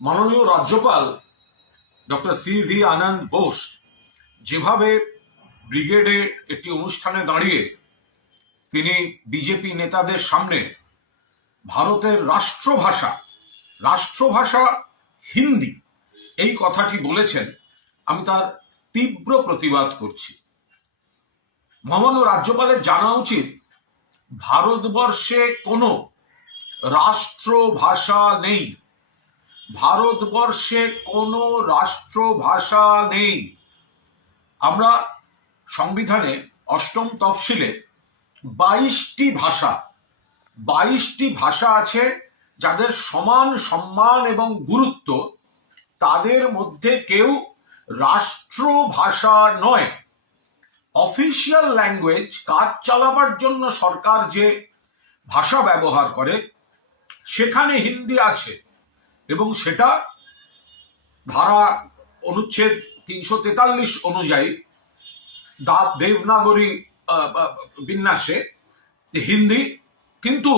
মাননীয় রাজ্যপাল doctor C V Ananda Bose যেভাবে ব্রিগেডে একটি অনুষ্ঠানে দাঁড়িয়ে তিনি বিজেপি নেতাদের সামনে ভারতের রাষ্ট্রভাষা রাষ্ট্রভাষা হিন্দি এই কথাটি বলেছেন, আমি তার তীব্র প্রতিবাদ করছি। মহামান্য রাজ্যপালের জানা উচিত, ভারতবর্ষে কোনো রাষ্ট্রভাষা নেই। ভারতবর্ষে কোনো রাষ্ট্রভাষা নেই। আমরা সংবিধানে অষ্টম তফসিলে বাইশটি ভাষা বাইশটি ভাষা আছে যাদের সমান সম্মান এবং গুরুত্ব। তাদের মধ্যে কেউ রাষ্ট্রভাষা নয়। অফিসিয়াল ল্যাঙ্গুয়েজ কাজ চালাবার জন্য সরকার যে ভাষা ব্যবহার করে, সেখানে হিন্দি আছে। এবং সেটা ধারা অনুচ্ছেদ তিনশো তেতাল্লিশ অনুযায়ী দেবনাগরী বিন্যাসে হিন্দি, কিন্তু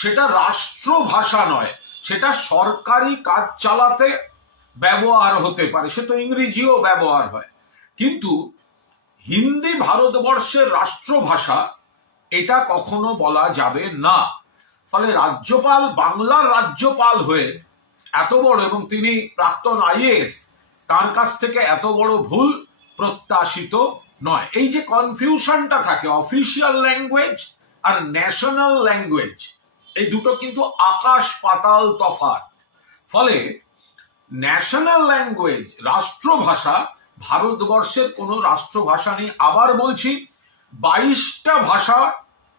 সেটা রাষ্ট্রভাষা নয়, সেটা সরকারি কাজ চালাতে ব্যবহার হতে পারে, সে তো ইংরেজিও ব্যবহার হয়। কিন্তু হিন্দি ভারতবর্ষের রাষ্ট্রভাষা এটা কখনো বলা যাবে না। ফলে রাজ্যপাল, বাংলার রাজ্যপাল হয়ে এত বড় এবং তিনি প্রাক্তন আইএস তার কাছ থেকে এত বড় ভুল প্রত্যাশিত নয়। এই যে কনফিউশনটা থাকে অফিসিয়াল ল্যাঙ্গুয়েজ আর ন্যাশনাল ল্যাঙ্গুয়েজ এই দুটো কিন্তু আকাশ পাতাল তফাৎ। ফলে ন্যাশনাল ল্যাঙ্গুয়েজ রাষ্ট্রভাষা, ভারতবর্ষের কোনো রাষ্ট্রভাষা নেই। আবার বলছি, বাইশটা ভাষা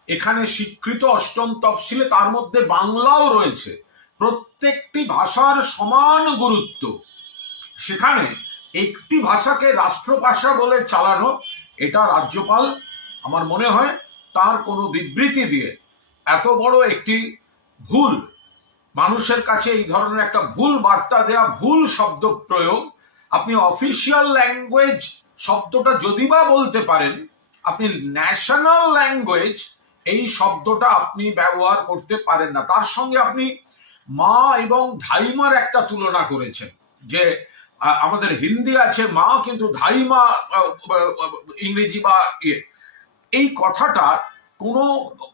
এখানে স্বীকৃত অষ্টম তফসিলে, তার মধ্যে বাংলাও রয়েছে। প্রত্যেকটি ভাষার সমান গুরুত্ব। সেখানে একটি ভাষাকে রাষ্ট্রভাষা বলে চালানো, এটা রাজ্যপাল, আমার মনে হয়, তার কোনো বিবৃতি দিয়ে। এত বড় একটি ভুল, মানুষের কাছে এই ধরনের একটা ভুল বার্তা দেয়া, ভুল শব্দ প্রয়োগ, আপনি অফিসিয়াল ল্যাঙ্গুয়েজ শব্দটা যদি বা বলতে পারেন, আপনি ন্যাশনাল ল্যাঙ্গুয়েজ এই শব্দটা আপনি ব্যবহার করতে পারেন না। তার সঙ্গে আপনি মা এবং ধাইমার একটা তুলনা করেছেন যে আমাদের হিন্দি আছে, মা কিন্তু ধাইমা ইংরেজি বা ইয়ে। এই কথাটা কোনো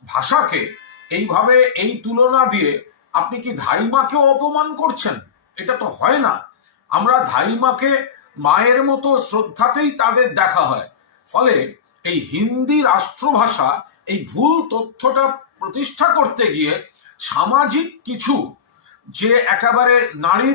ভাষাকে এইভাবে এই তুলনা দিয়ে আপনি কি ধাইমাকেও অপমান করছেন? এটা তো হয় না। আমরা ধাইমাকে মায়ের মতো শ্রদ্ধাতেই তাদের দেখা হয়। ফলে এই হিন্দি রাষ্ট্রভাষা এই ভুল তথ্যটা প্রতিষ্ঠা করতে গিয়ে সামাজিক কিছু যে একেবারে নারীর